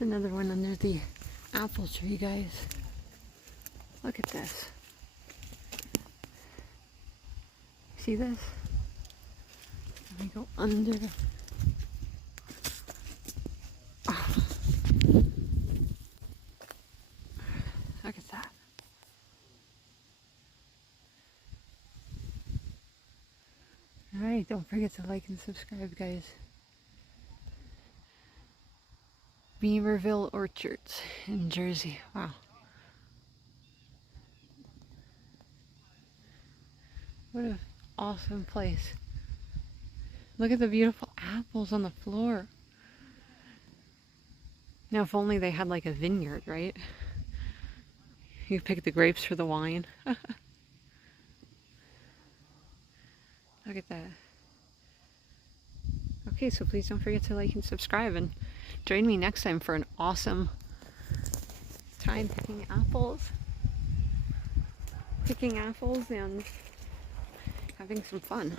There's another one under the apple tree, guys. Look at this. See this? Let me go under. Oh. Look at that. Alright, don't forget to like and subscribe, guys. Beaverville Orchards in Jersey. Wow. What an awesome place. Look at the beautiful apples on the floor. Now, if only they had like a vineyard, right? You pick the grapes for the wine. Look at that. Okay, so please don't forget to like and subscribe, and join me next time for an awesome time picking apples. Picking apples and having some fun.